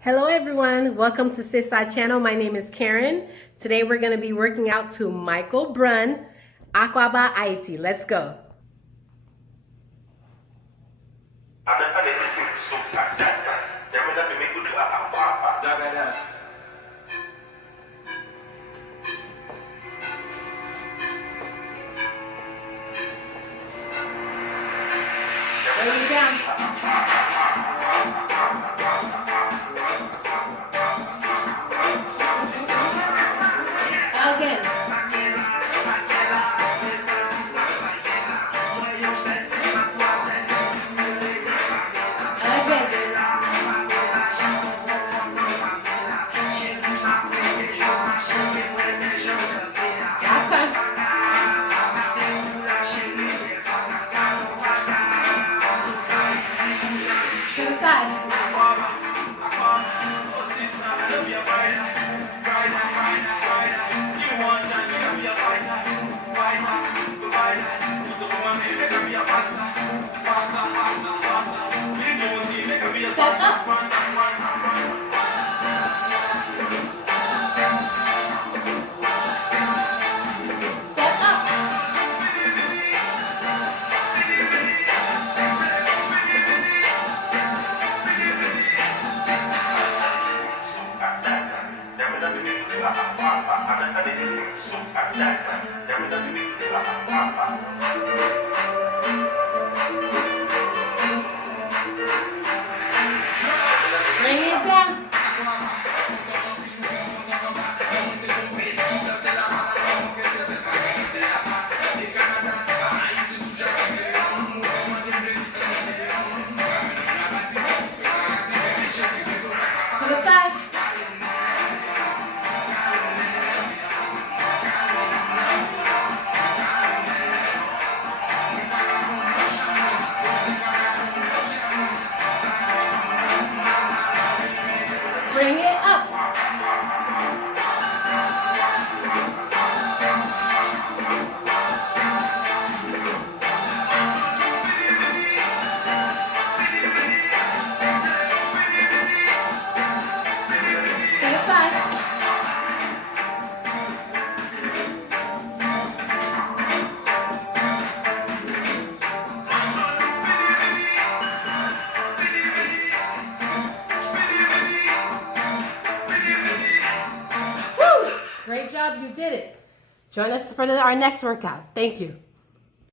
Hello everyone, welcome to Sissai channel. My name is Karen. Today we're going to be working out to Michael Brun, Aquaba Haiti. Let's go. Bring it down. Again. Last time. To the side. Step up. Step up. Bring it down. To the side. Bring it up. To the side. Woo! Great job, you did it. Join us for our next workout. Thank you.